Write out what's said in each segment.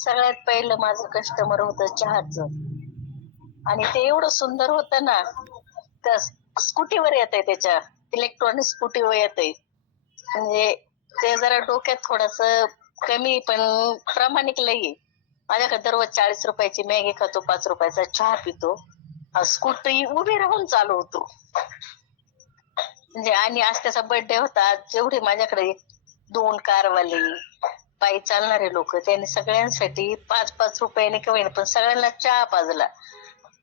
सगळ्यात पहिलं माझं कस्टमर होतं चहाचं, आणि ते एवढं सुंदर होतं ना. त्या स्कूटीवर येतंय, त्याच्या इलेक्ट्रॉनिक स्कूटीवर येतंय. म्हणजे ते जरा डोक्यात थोडस कमी, पण प्रामाणिक लई आहे. माझ्याकडे दररोज 40 रुपयाची मॅगी खातो, 5 रुपयाचा चहा पितो, स्कूटी उभी राहून चालवतो. म्हणजे आणि आज त्याचा बर्थडे होता. जेवढे माझ्याकडे 2 कारवाले पायी चालणारे लोक, त्यांनी सगळ्यांसाठी 5-5 रुपयाने का होईना पण सगळ्यांना चहा पाजला.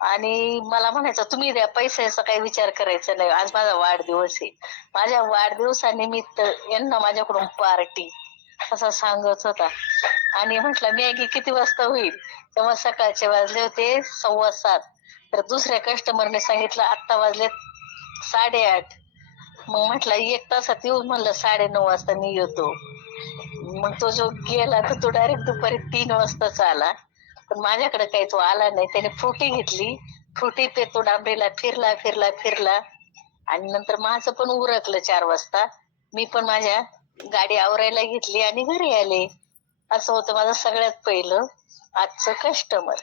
आणि मला म्हणायचं तुम्ही द्या पैशाचा काही विचार करायचा नाही, आज माझा वाढदिवस आहे, माझ्या वाढदिवसानिमित्त यांना माझ्याकडून पार्टी, असं सांगत होता. आणि म्हटलं मॅगी किती वाजता होईल, तेव्हा सकाळचे वाजले होते 7:15. तर दुसऱ्या कस्टमरने सांगितलं आत्ता वाजले 8:30. मग म्हटलं 1 तासात येऊ, म्हणलं 9:30 वाजता मी येतो. मग तो जो गेला तर तो डायरेक्ट दुपारी 3 वाजताच आला. पण माझ्याकडे काही तो आला नाही. त्याने फ्रुटी घेतली, फ्रुटी पेतो डांबरीला फिरला फिरला फिरला, आणि नंतर माझं पण उरकलं 4 वाजता. मी पण माझ्या गाडी आवरायला घेतली आणि घरी आले. असं होतं माझं सगळ्यात पहिलं आजचं कस्टमर.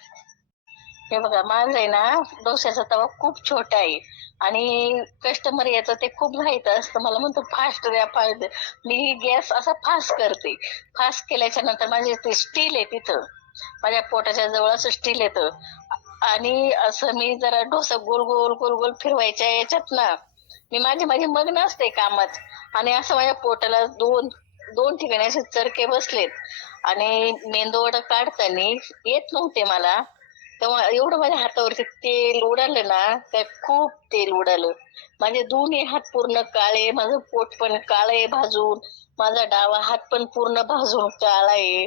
हे बघा, माझं आहे ना डोश्याचा तवा खूप छोटा आहे, आणि कस्टमर येतं ते खूप माहित असतं. मला म्हणतो फास्ट द्या, फास्ट द्या. मी गॅस असा फास्ट करते. फास्ट केल्याच्या नंतर माझे ते स्टील आहे तिथं, माझ्या पोटाच्या जवळ असं स्टील येतं, आणि असं मी जरा डोसा गोल गोल गोल गोल फिरवायच्या याच्यात ना, मी माझी मग्न असते कामात, आणि असं माझ्या पोटाला दोन ठिकाणी असे चरके बसलेत. आणि मेंदूवडा काढताना येत नव्हते मला, तेव्हा एवढं माझ्या हातावरती तेल उडालं ना, काय खूप तेल उडालं. माझे दोन्ही हात पूर्ण काळे, माझं पोट पण काळं आहे भाजून, माझा डावा हात पण पूर्ण भाजून काळा आहे.